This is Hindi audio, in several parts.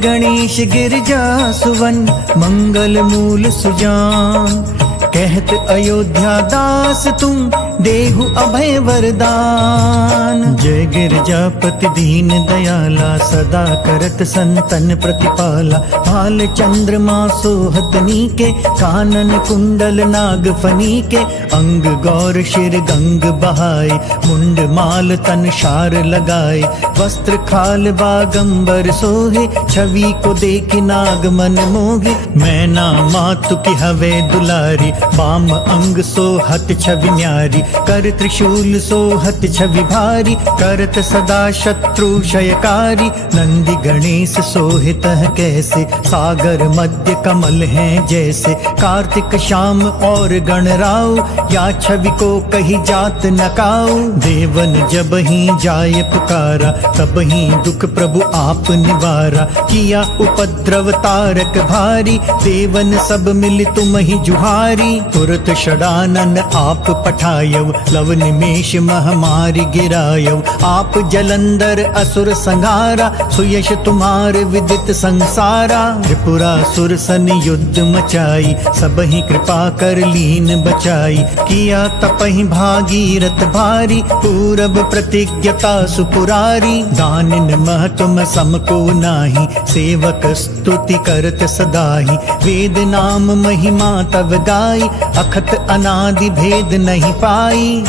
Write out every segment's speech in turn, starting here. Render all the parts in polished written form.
गणेश गिरजा सुवन, मंगल मूल सुजान। कहत अयोध्या दास तुम, देहु अभय वरदान। जय गिरजापति दीन दयाला, सदा करत संतन प्रतिपाला। भाल चंद्रमा सोहत नीके, कानन कुंडल नाग फनीके। अंग गौर शिर गंग बहाए, मुंड माल तन शार लगाए। वस्त्र खाल बागंबर सोहे, छवि को देख नाग मन मोहे। मैना मातु की हवे दुलारी, बाम अंग सोहत छवि न्यारी। कर त्रिशूल सोहत छवि भारी, करत सदा शत्रु क्षयकारी। नंदी गणेश सोहित है कैसे, सागर मध्य कमल हैं जैसे। कार्तिक शाम और गणराव, या छवि को कही जात नकाऊ। देवन जब ही जाय पुकारा, तब ही दुख प्रभु आप निवारा। किया उपद्रव तारक भारी, देवन सब मिल तुम ही जुहारी। तुरत षडानन आप पठायव, लव निमेष महामारी गिरायव। आप जलंधर असुर संहारा, सुयश तुम्हार विदित संसारा। त्रिपुरासुर सन युद्ध मचाई, सब ही कृपा कर लीन बचाई। किया तपहि भागीरथ भारी, पूरब प्रतिज्ञता सुपुरारी। दानिन मह तुम समको नाही, सेवक स्तुति करत सदाहि। वेद नाम महिमा तव गाई, अखत अनादि भेद नहीं पाई।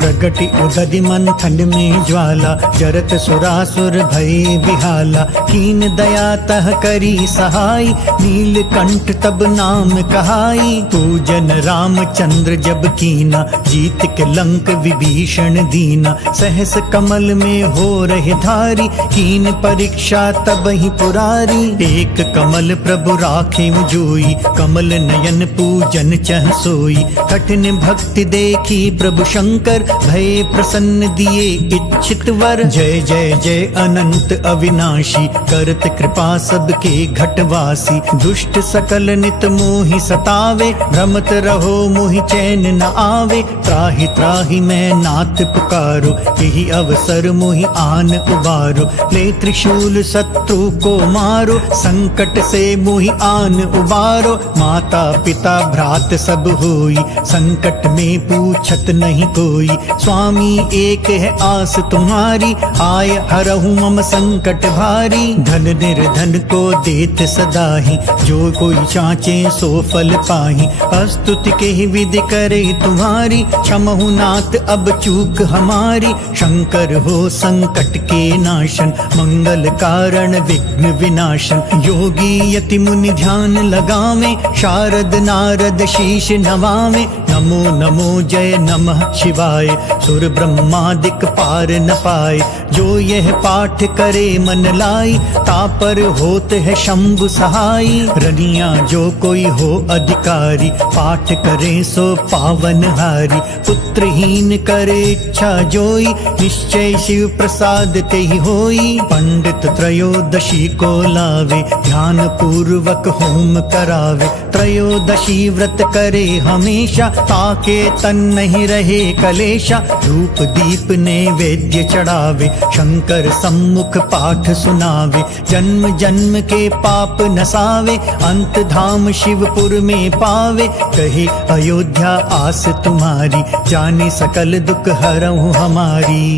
प्रगति उदधि मंथन में ज्वाला, जरत सुरासुर भय विहाला। कीन दया तह करी सहाय, नीलकंठ तब नाम कहाई। पूजन रामचंद्र जब कीना, जीत के लंक विभीषण दीना। सहस कमल में हो रहे धारी, कीन परीक्षा तब ही पुरारी। एक कमल प्रभु राखे जोई, कमल नयन पूजन चह सोई। कठिन भक्ति देखी प्रभु शंकर, भय प्रसन्न दिए इच्छित वर। जय जय जय अनंत अविनाशी, करत कृपा सबके घटवासी। दुष्ट सकल नित मोहि सतावे, भ्रमत रहो मोहि चैन न आवे। त्राहि त्राहि मैं नाथ पुकारो, यही अवसर मोहि आन उबारो। ले त्रिशूल शत्रु को मारो, संकट से मोहि आन उबारो। माता पिता भ्रात सब होई, संकट में पूछत नहीं कोई। स्वामी एक है आस तुम्हारी, आय हरहु मम संकट भारी। धन निर्धन को देत सदाहि, जो कोई चाचे सो फल पाहि। स्तुति के ही विधि करे तुम्हारी, क्षमहु नाथ अब चूक हमारी। शंकर हो संकट के नाशन, मंगल कारण विघ्न विनाशन। योगी यति मुनि ध्यान लगावे, शारद नारद शीश नवावे। नमो नमो जय नमः शिवाय, सुर ब्रह्मादिक पार न पाए। जो यह पाठ करे मन लाई, तापर होत है शंभु सहाई। रनिया जो कोई हो अधिकारी, पाठ करे सो पावन हारी। पुत्रहीन करे इच्छा जोई, निश्चय शिव प्रसाद ते ही होई। पंडित त्रयोदशी को लावे, ध्यान पूर्वक होम करावे। त्रयोदशी व्रत करे हमेशा, ताके तन नहीं रहे कलेशा। धूप दीप नैवेद्य चढ़ावे, शंकर सम्मुख पाठ सुनावे। जन्म जन्म के पाप नसावे, अंत धाम शिवपुर में पावे। कहे अयोध्या आस तुम्हारी, जाने सकल दुख हरहु हमारी।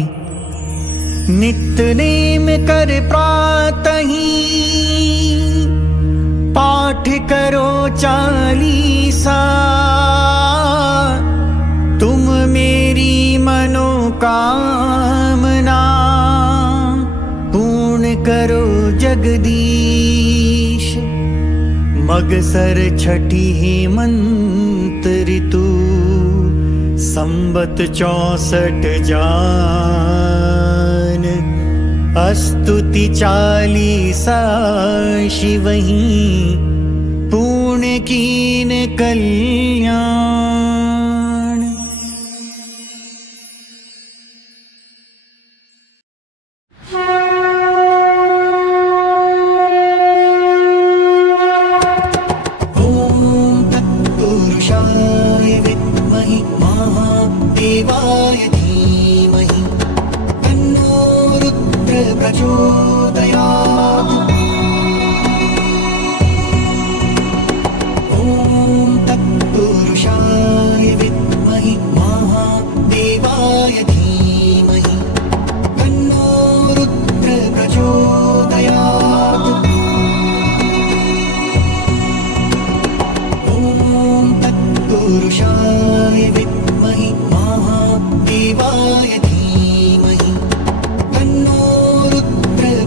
नित्य नेम कर प्रातहि, पाठ करो चालीसा। तुम मेरी मनोकामना, पूर्ण करो जगदीश। मगसर छठी हेमंत ऋतु, संबत 64 जान। स्तुति 40 शिवहि, पूर्ण कीन कल्याण।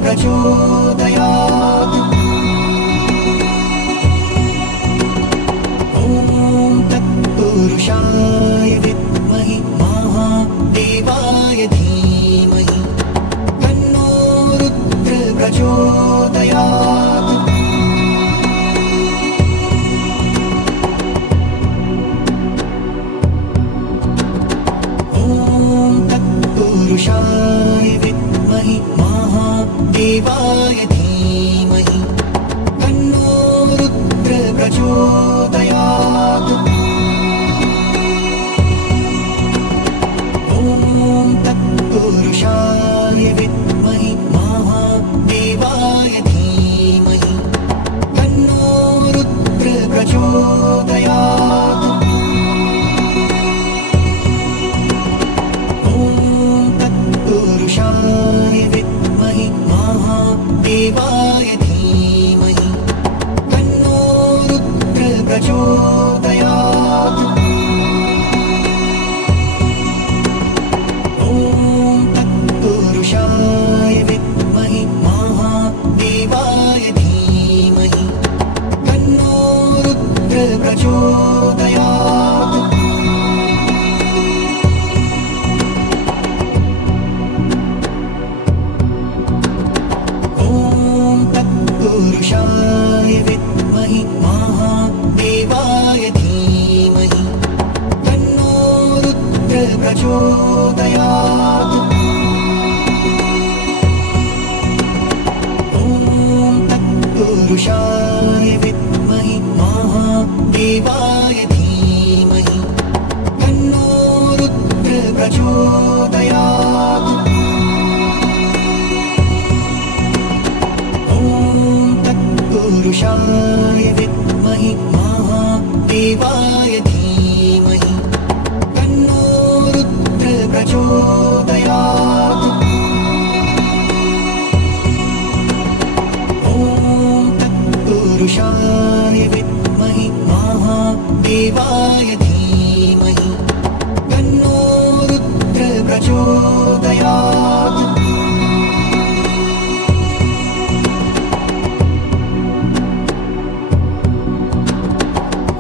प्रचोदयात्। ॐ तत्पुरुषाय विद्महे महादेवाय धीमहि तन्नो रुद्र प्रचोदयात्। ॐ तत्पुरुषाय विद्महे महादेवाय धीमहि तन्नो रुद्र प्रचोदयात्। ॐ तत्पुरुषाय विद्महे महादेवाय धीमहि तन्नो रुद्र प्रचोदयात्। ॐ तत्पुरुषाय विद्महे महादेवाय धीमहि तन्नो रुद्र प्रचोदयात्। ॐ तत्पुरुषाय विद्महे महादेवाय धीमहि तन्नो रुद्र प्रचोदयात्। ॐ तत्पुरुषाय विद्महे महादेवाय धीमहि तन्नो रुद्र प्रचोदयात्। ॐ तत्पुरुषाय विद्महे महादेवाय धीमहि तन्नो रुद्र प्रचोदयात्। ॐ तत्पुरुषाय विद्महे महादेवाय धीमहि तन्नो रुद्र प्रचोदयात्। ॐ तत्पुरुषाय विद्महे महादेवाय धीमहि तन्नो रुद्र प्रचोदयात्।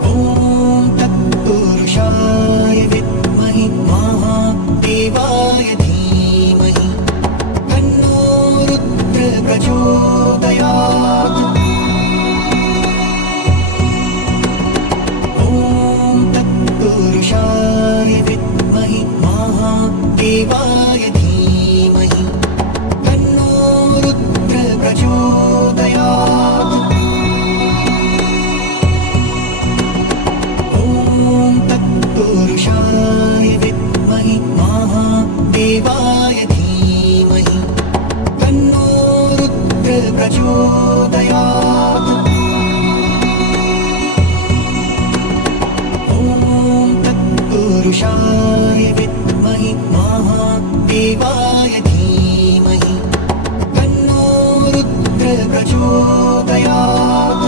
ॐ तत्पुरुषाय विद्महे महादेवाय धीमहि तन्नो रुद्र प्रचोदयात्। ॐ तत्पुरुषाय विद्महे महादेवाय धीमहि तन्नो रुद्र प्रचोदयात्। ॐ तत्पुरुषाय विद्महे महादेवाय धीमहि तन्नो रुद्र प्रचोदयात्। ॐ तत्पुरुषाय विद्महे महादेवाय धीमहि तन्नो रुद्र प्रचोदयात्।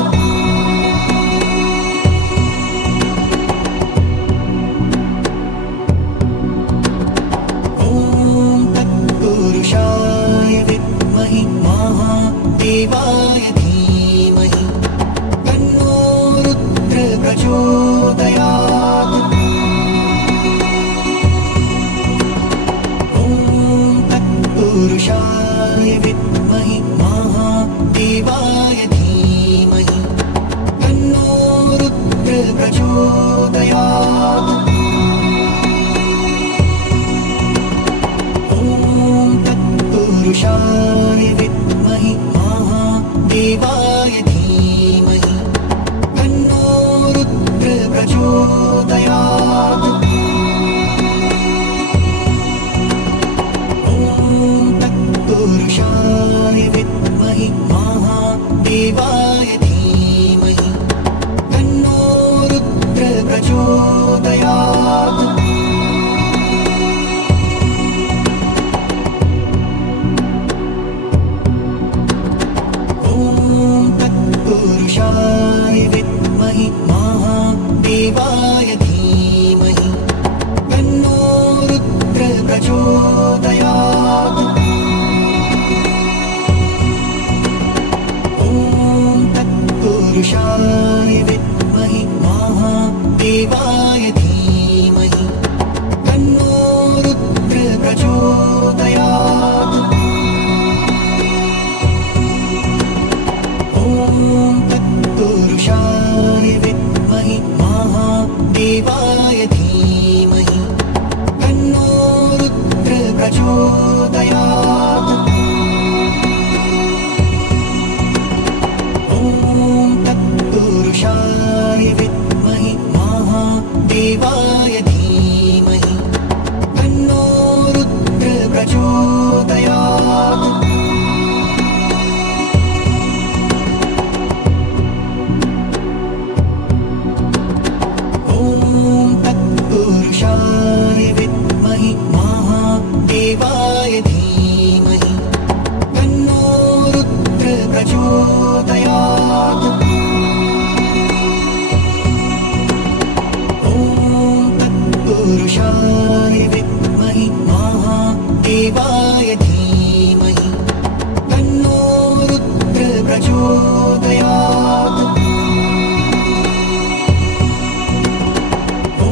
ॐ तत्पुरुषाय विद्महे महादेवाय धीमहि तन्नो रुद्र प्रचोदयात्। ॐ तत्पुरुषाय विद्महे महादेवाय धीमहि तन्नो रुद्र प्रचोदयात्। ॐ तत्पुरुषाय विद्महे महादेवाय धीमहि तन्नो रुद्र प्रचोदयात्। ॐ तत्पुरुषाय विद्महे महादेवाय धीमहि तन्नो रुद्र प्रचोदयात्। ॐ तत्पुरुषाय विद्महे महादेवाय धीमहि तन्नो रुद्र प्रचोदयात्। ॐ तत्पुरुषाय विद्महे महादेवाय धीमहि तन्नो रुद्र प्रचोदयात्। ॐ तत्पुरुषाय विद्महे महादेवाय धीमहि तन्नो रुद्र प्रचोदयात्। ॐ तत्पुरुषाय विद्महे महादेवाय धीमहि तन्नो रुद्र प्रचोदयात्। ॐ तत्पुरुषाय विद्महे महादेवाय धीमहि तन्नो रुद्र प्रचोदयात्। ॐ तत्पुरुषाय विद्महे महादेवाय धीमहि तन्नो रुद्र प्रचोदयात्। ॐ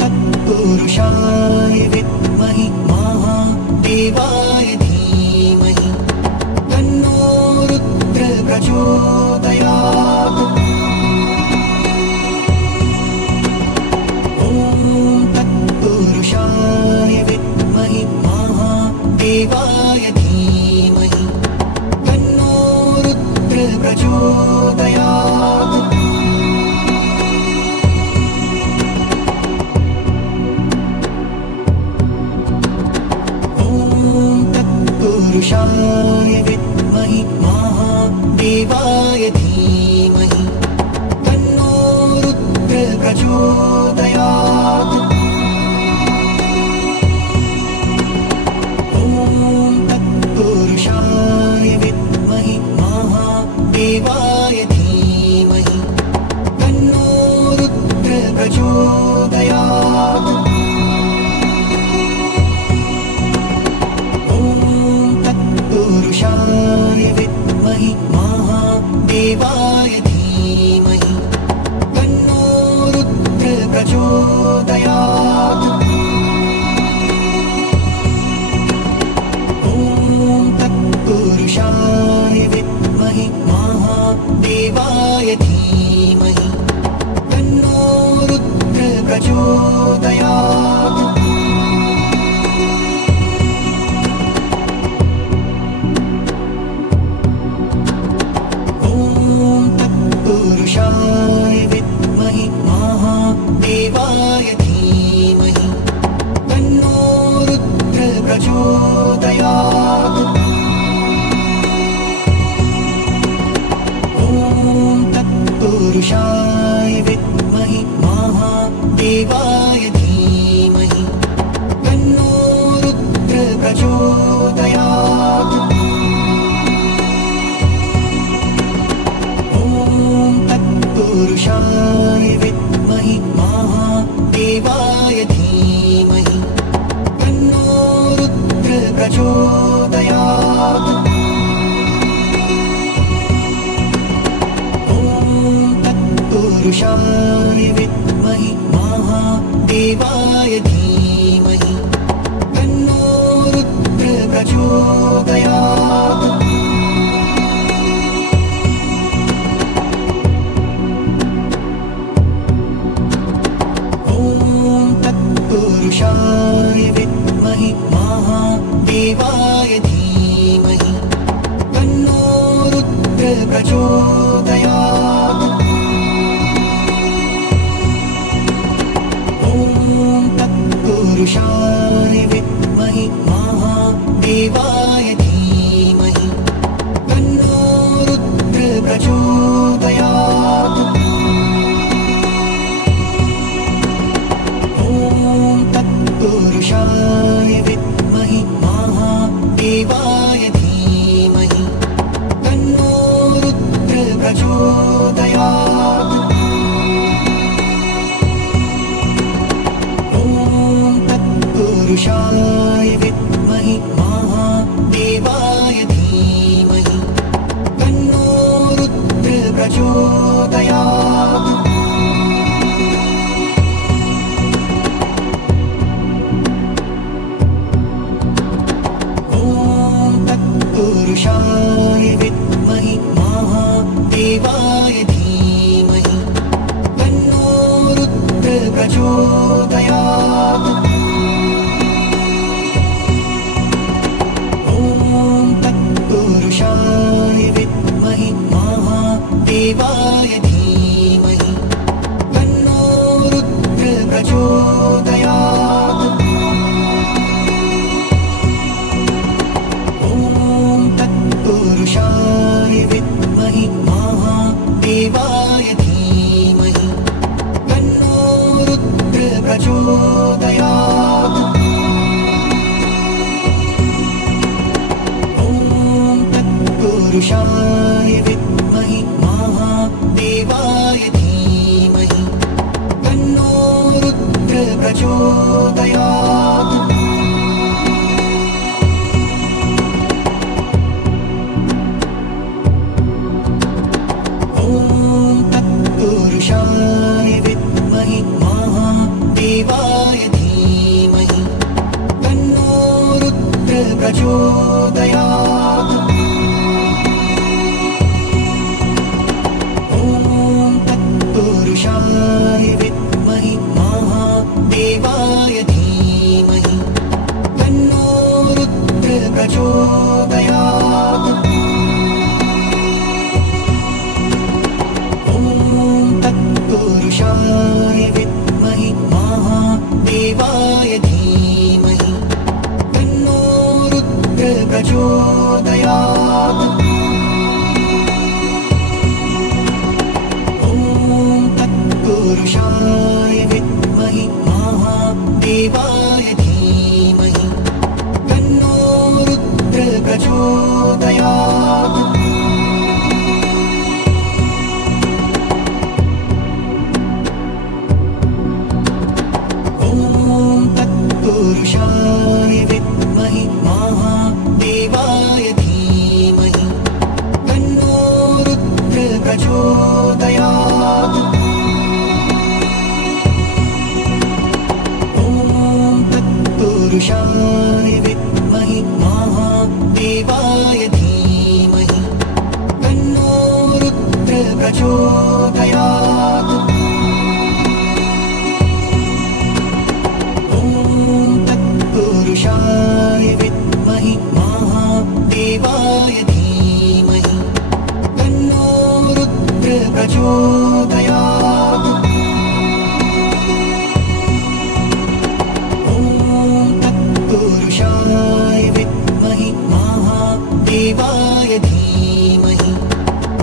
तत्पुरुषाय विद्महे महादेवाय धीमहि तन्नो रुद्र प्रचोदयात्। ॐ तत्पुरुषाय विद्महे महादेवाय धीमहि तन्नो रुद्र प्रचोदयात्। ॐ तत्पुरुषाय विद्महे महादेवाय धीमहि तन्नो रुद्र प्रचोदयात्। ॐ तत्पुरुषाय विद्महे महादेवाय धीमहि तन्नो रुद्र प्रचोदयात्। ॐ तत्पुरुषाय विद्महे महादेवाय धीमहि तन्नो रुद्र प्रचोदयात्। ॐ तत्पुरुषाय विद्महे महादेवाय धीमहि तन्नो रुद्र प्रचोदयात्। ॐ तत्पुरुषाय विद्महे महादेवाय धीमहि तन्नो रुद्र प्रचोदयात्। ॐ तत्पुरुषाय विद्महे महादेवाय धीमहि तन्नो रुद्र प्रचोदयात्। ॐ तत्पुरुषाय विद्महे महादेवाय धीमहि तन्नो रुद्र प्रचोदयात्। ॐ तत्पुरुषाय विद्महे महादेवाय धीमहि तन्नो रुद्र प्रचोदयात्। ॐ तत्पुरुषाय विद्महे महादेवाय धीमहि तन्नो रुद्र प्रचोदयात्। ॐ तत्पुरुषाय विद्महे महादेवाय धीमहि तन्नो रुद्र प्रचोदयात्। ॐ तत्पुरुषाय विद्महे महादेवाय धीमहि तन्नो रुद्र प्रचोदयात्। ॐ तत्पुरुषाय विद्महे महादेवाय धीमहि तन्नो रुद्र प्रचोदयात्। तत्पुरुषाय विद्महि महादेवाय धीमहि तन्नो रुद्र प्रचोदयात्। ॐ तत्पुरुषाय विद्महि महादेवाय धीमहि तन्नो रुद्र प्रचोदयात्। ॐ तत्पुरुषाय विद्महि महादेवाय धीमहि तन्नो रुद्र प्रचोदयात्। ॐ तत्पुरुषाय विद्महि महादेवाय धीमहि तन्नो रुद्र प्रचोदयात्। ॐ तत्पुरुषाय विद्महि महादेवाय धीमहि तन्नो रुद्र प्रचोदयात्। ॐ तत्पुरुषाय विद्महि महादेवाय धीमहि तन्नो रुद्र प्रचोदयात्। ॐ तत्पुरुषाय विद्महि महादेवाय धीमहि तन्नो रुद्र प्रचोदयात्। ॐ तत्पुरुषाय विद्महि महादेवाय धीमहि तन्नो रुद्र प्रचोदयात्। ॐ तत्पुरुषाय विद्महि महादेवाय धीमहि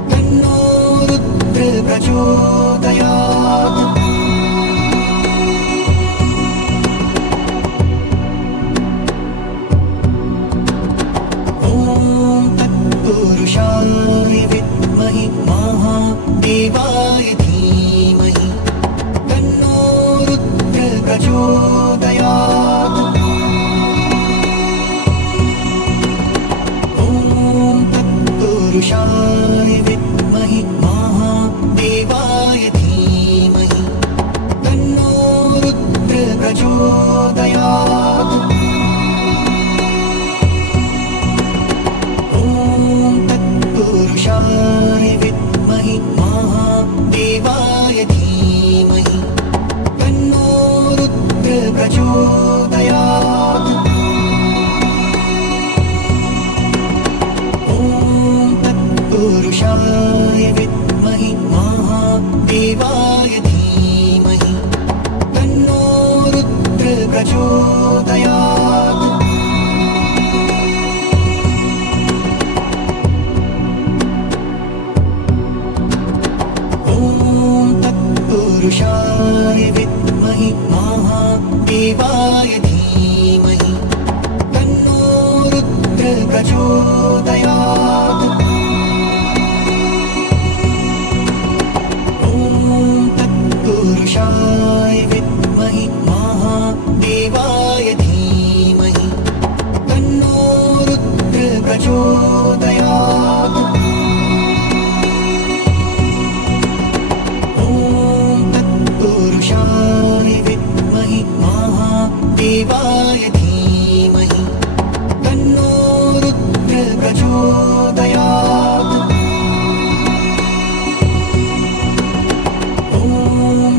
तन्नो रुद्र प्रचोदयात्। ॐ तत्पुरुषाय विद्महि महादेवाय धीमहि तन्नो रुद्र प्रचोदयात्। ॐ तत्पुरुषाय विद्महि महादेवाय धीमहि तन्नो रुद्र प्रचोदयात्। ॐ तत्पुरुषाय विद्महि महादेवाय धीमहि तन्नो रुद्र प्रचोदयात्। ॐ तत्पुरुषाय विद्महि महादेवाय धीमहि तन्नो रुद्र प्रचोदयात्। ॐ तत्पुरुषाय विद्महि महादेवाय धीमहि तन्नो रुद्र प्रचोदयात्। ॐ तत्पुरुषाय विद्महि महादेवाय धीमहि तन्नो रुद्र प्रचोदयात्। ॐ तत्पुरुषाय विद्महि महादेवाय धीमहि तन्नो रुद्र प्रचोदयात्। ॐ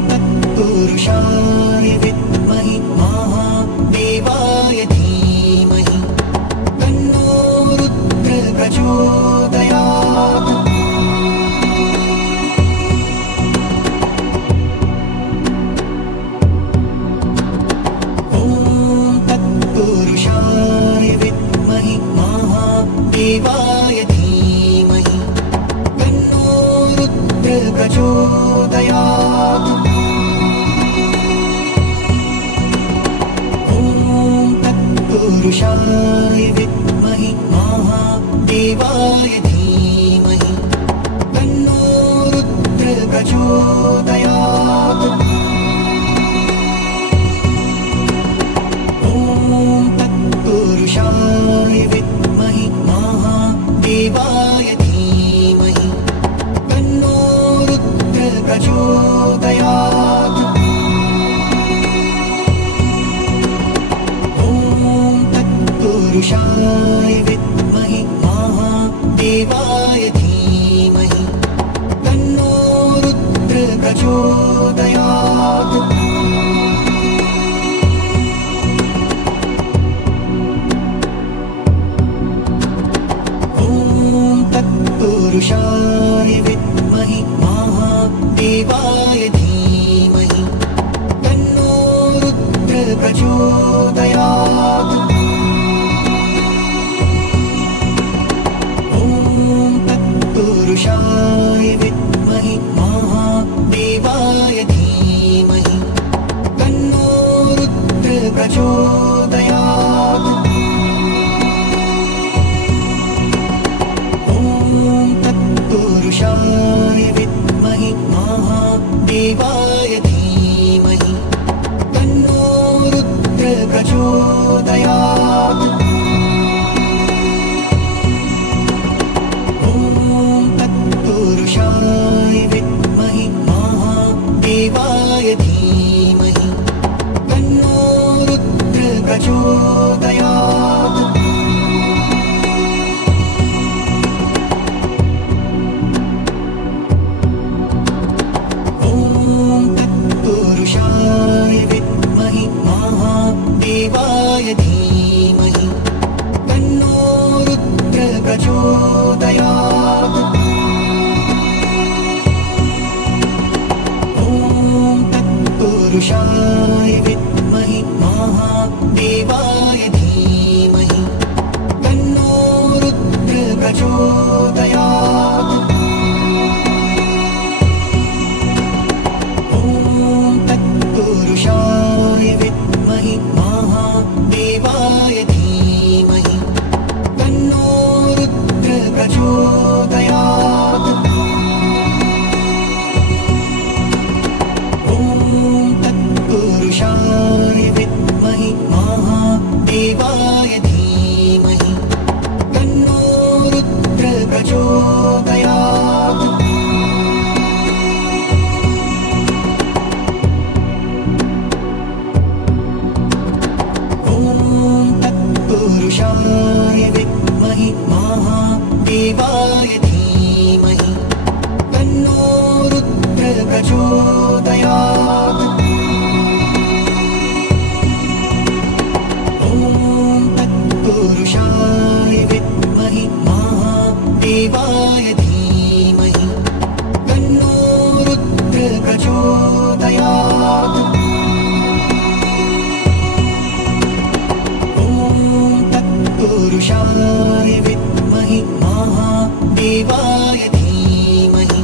तत्पुरुषाय विद्महि महादेवाय धीमहि तन्नो रुद्र प्रचोदयात्। ॐ तत्पुरुषाय विद्महि महादेवाय धीमहि तन्नो रुद्र प्रचोदयात्। ॐ तत्पुरुषाय विद्महि महादेवाय धीमहि प्रचोदयात्। ॐ तत्पुरुषाय विद्महे महादेवाय धीमहि तन्नो रुद्र प्रचोदयात्। ॐ तत्पुरुषाय विद्महे महादेवाय धीमहि तन्नो रुद्र प्रचोदयात्। ॐ तत्पुरुषाय विद्महे महादेवाय धीमहि तन्नो रुद्र प्रचोदयात्। ॐ तत्पुरुषाय विद्महे महादेवाय धीमहि तन्नो रुद्र प्रचोदयात्। ॐ तत्पुरुषाय विद्महे महादेवाय धीमहि तन्नो रुद्र प्रचोदयात्। ॐ तत्पुरुषाय विद्महे महादेवाय धीमहि तन्नो रुद्र प्रचोदयात्। ॐ तत्पुरुषाय विद्महे महादेवाय धीमहि तन्नो रुद्र प्रचोदयात्। ॐ तत्पुरुषाय विद्महे महादेवाय धीमहि तन्नो रुद्र प्रचोदयात्। ॐ तत्पुरुषाय विद्महे महादेवाय धीमहि तन्नो रुद्र प्रचोदयात्। ॐ तत्पुरुषाय विद्महे महादेवाय धीमहि तन्नो रुद्र प्रचोदयात्। ॐ तत्पुरुषाय विद्महे महादेवाय धीमहि तन्नो रुद्र प्रचोदयात्। ॐ तत्पुरुषाय विद्महे महादेवाय धीमहि तन्नो रुद्र प्रचोदयात्। ॐ तत्पुरुषाय विद्महे महादेवाय धीमहि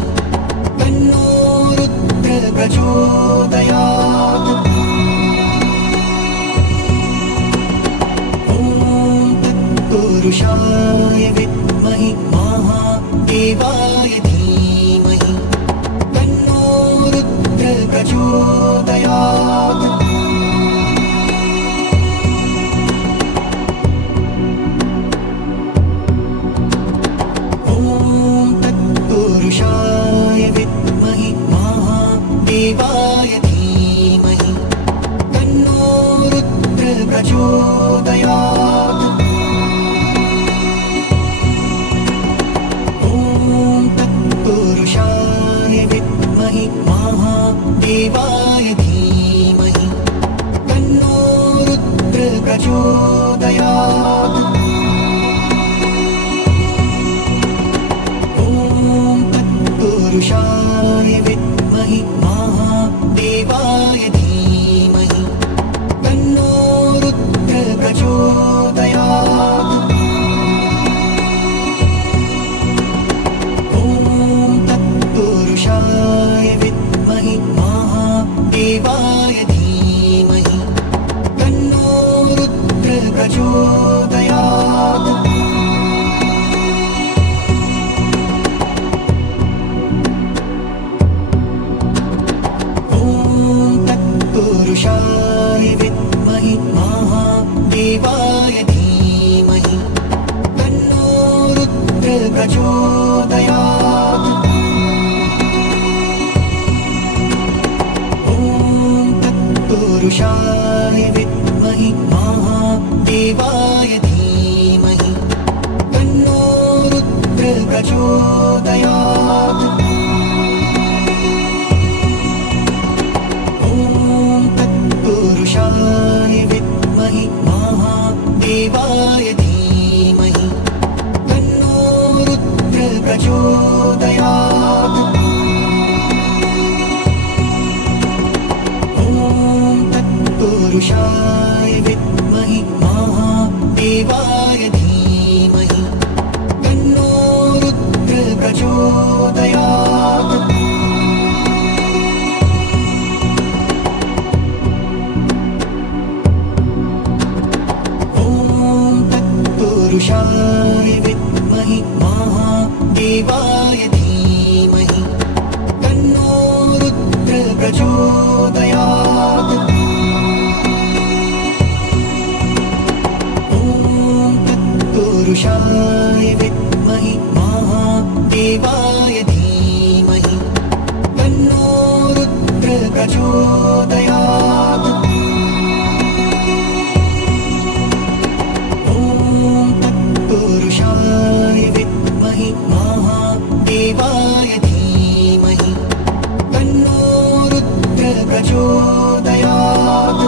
तन्नो रुद्र प्रचोदयात्। ॐ तत्पुरुषाय विद्महे महादेवाय धीमहि तन्नो रुद्र प्रचोदयात्। ॐ तत्पुरुषाय विद्महे महादेवाय धीमहि तन्नो रुद्र प्रचोदयात्। ॐ तत्पुरुषाय विद्महे महादेवाय धीमहि तन्नो रुद्र प्रचोदयात्। ॐ तत्पुरुषाय विद्महे महादेवाय धीमहि तन्नो रुद्र प्रचोदयात्। ॐ तत्पुरुषाय विद्महे महादेवाय धीमहि तन्नो रुद्र प्रचोदयात्। ॐ देवाय धीमहि तन्नो रुद्र प्रचोदयात्। ॐ तत्पुरुषाय विद्महि महादेवाय धीमहि तन्नो रुद्र प्रचोदयात्। पुरुषाय विद्महि महादेवाय धीमहि तन्नो रुद्र प्रचोदयात्। ॐ तत्पुरुषाय विद्महि महादेवाय धीमहि तन्नो रुद्र प्रचोदयात्। पुरुषाय विद्महि महादेवाय धीमहि तन्नो रुद्र प्रचोदयात्।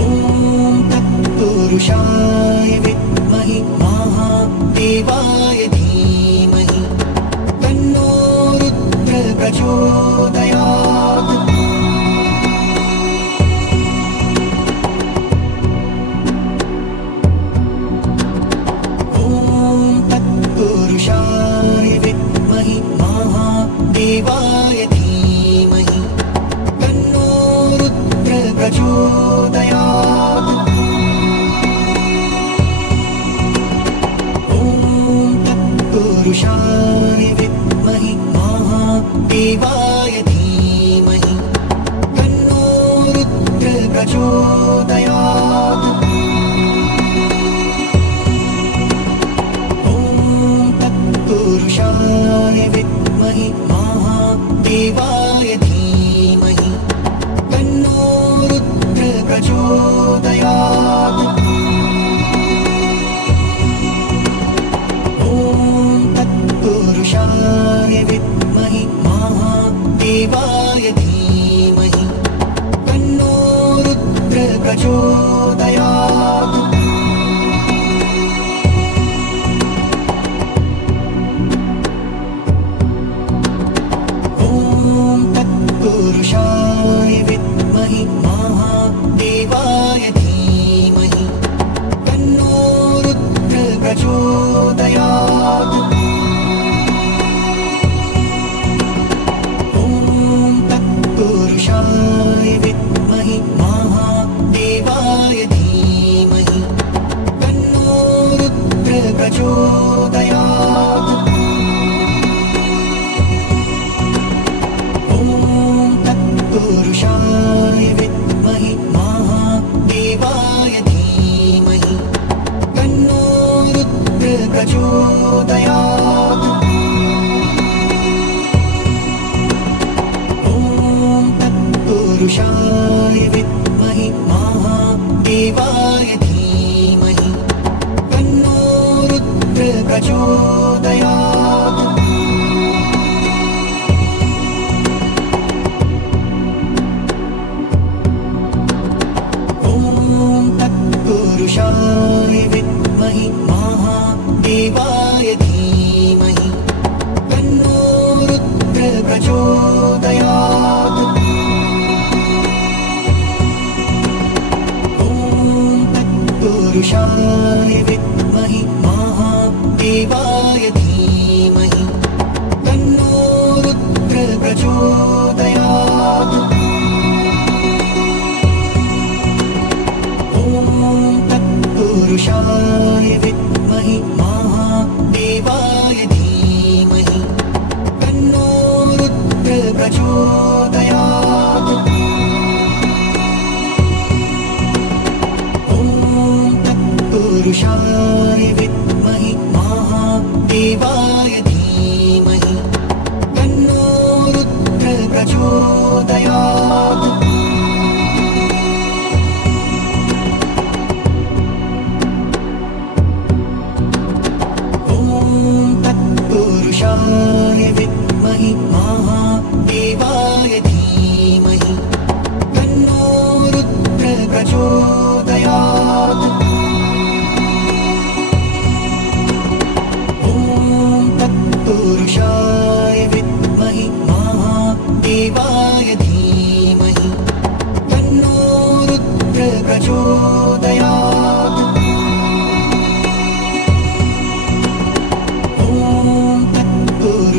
ॐ तत्पुरुषाय विद्महि महादेवाय धीमहि तन्नो रुद्र प्रचोदयात्। पुरुषाय विद्महि महादेवाय धीमहि तन्नो रुद्र प्रचोदयात्। ॐ तत्पुरुषाय विद्महि महादेवाय धीमहि तन्नो रुद्र प्रचोदयात्। पुरुषाय विद्महि महादेवाय धीमहि तन्नो रुद्र प्रचोदयात्। ॐ तत्पुरुषाय विद्महि महादेवाय धीमहि तन्नो रुद्र प्रचोदयात्। पुरुषाय विद्महि महादेवाय धीमहि तन्नो रुद्र प्रचोदयात्। ॐ तत्पुरुषाय विद्महि महादेवाय धीमहि तन्नो रुद्र प्रचोदयात्। पुरुषाय विद्महि महादेवाय धीमहि तन्नो रुद्र प्रचोदयात्। ॐ तत्पुरुषाय विद्महि महादेवाय धीमहि तन्नो रुद्र प्रचोदयात्। पुरुषाय विद्महि महादेवाय धीमहि तन्नो रुद्र प्रचोदयात्। ॐ तत्पुरुषाय विद्महि महादेवाय धीमहि तन्नो रुद्र प्रचोदयात्। पुरुषाय विद्महि महादेवाय धीमहि तन्नो रुद्र प्रचोदयात्। ॐ तत्पुरुषाय विद्महि महादेवाय धीमहि तन्नो रुद्र प्रचोदयात्।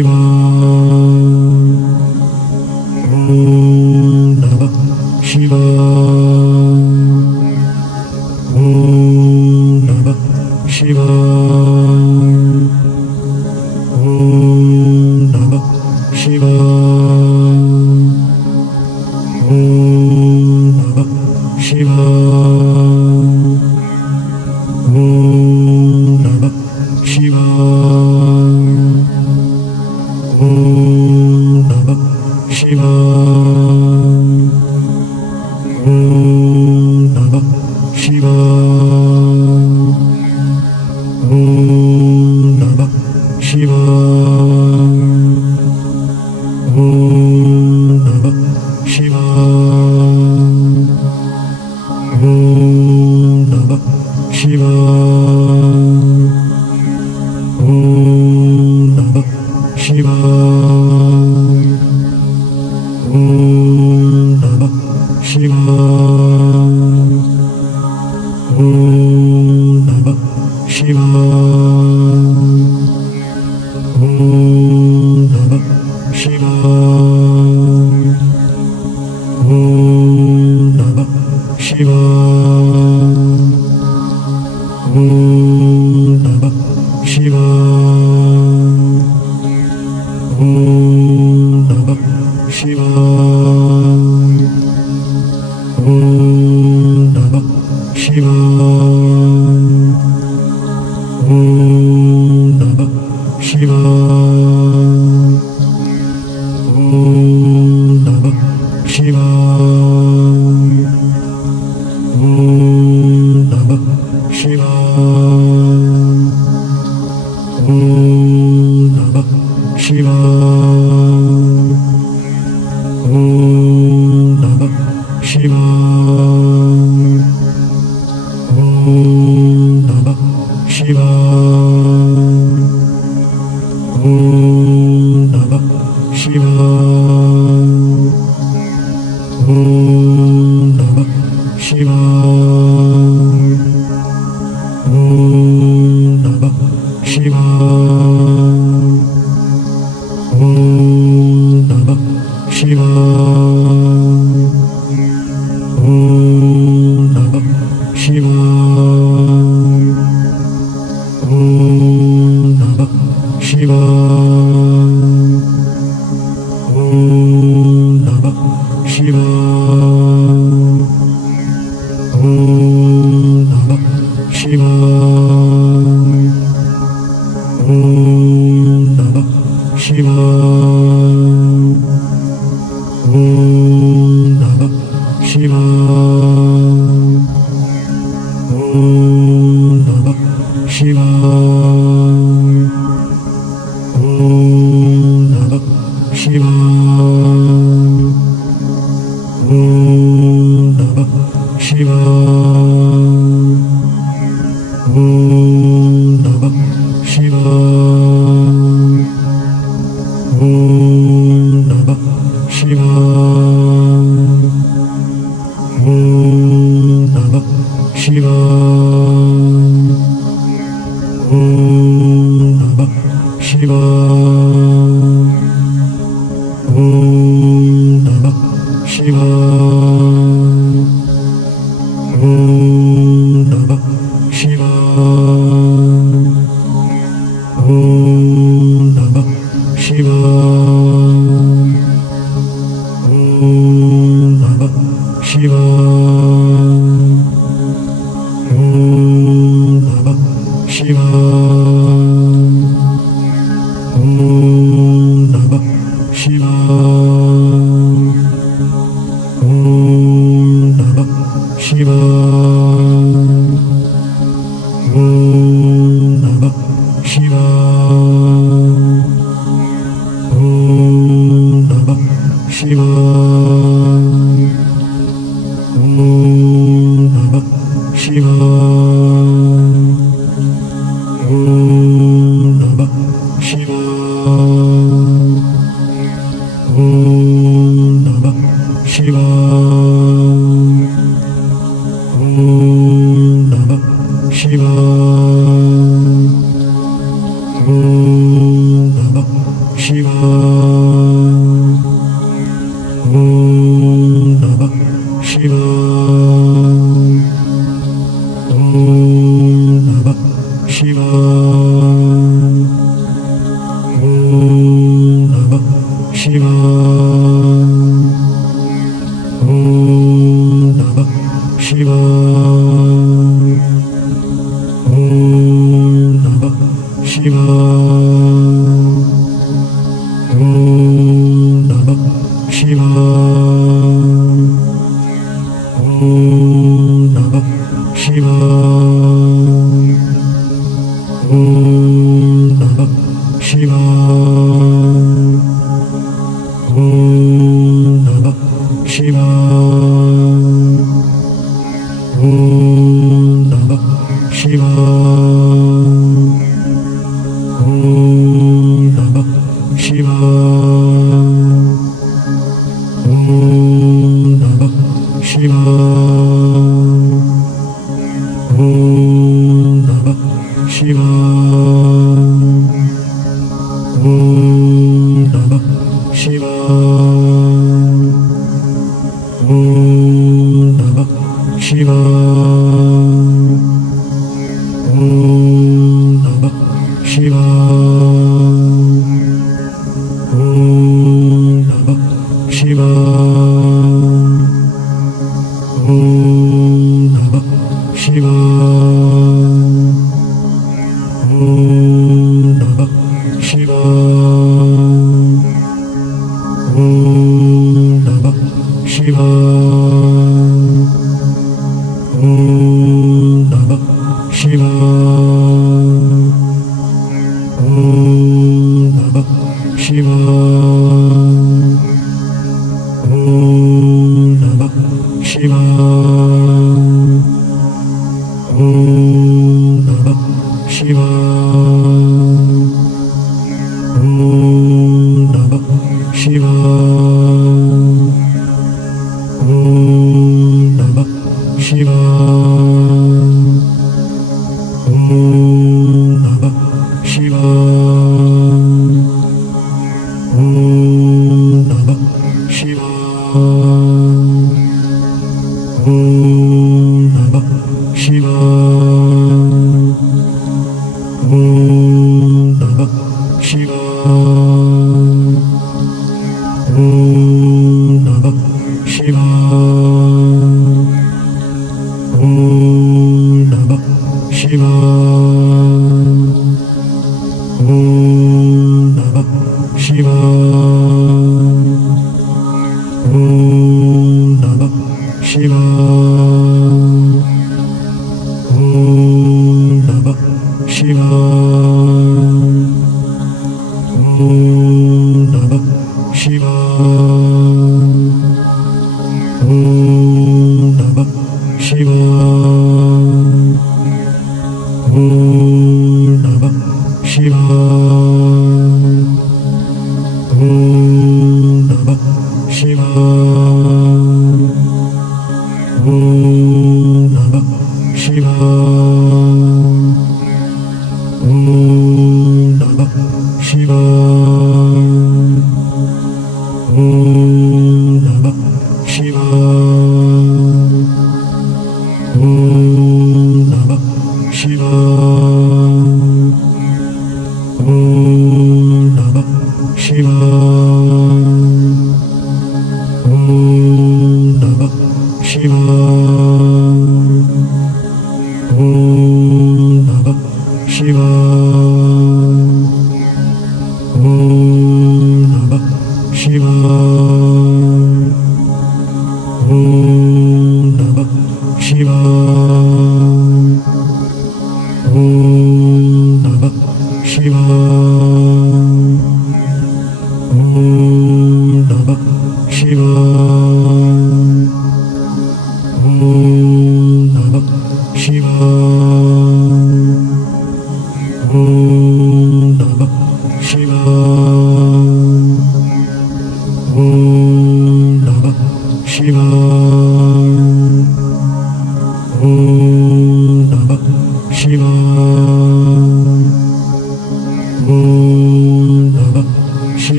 Shiva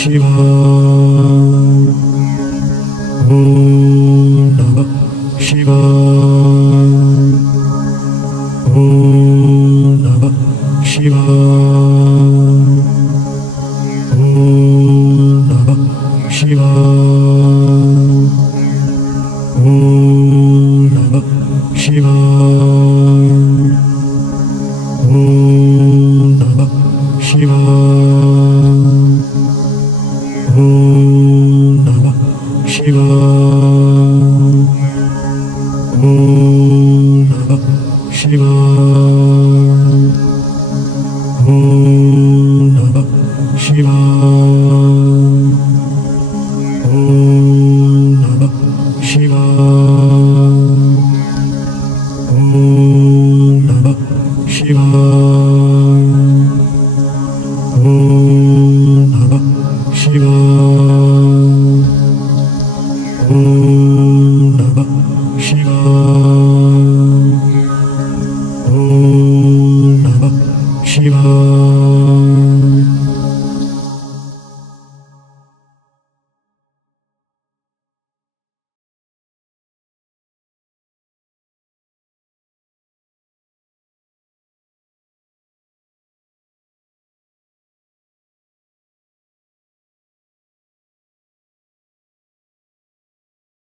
शिवाय ॐ नमः शिवाय ॐ नमः शिवाय ॐ नमः शिवाय ॐ नमः शिवाय ॐ नमः शिवाय ॐ नमः शिवाय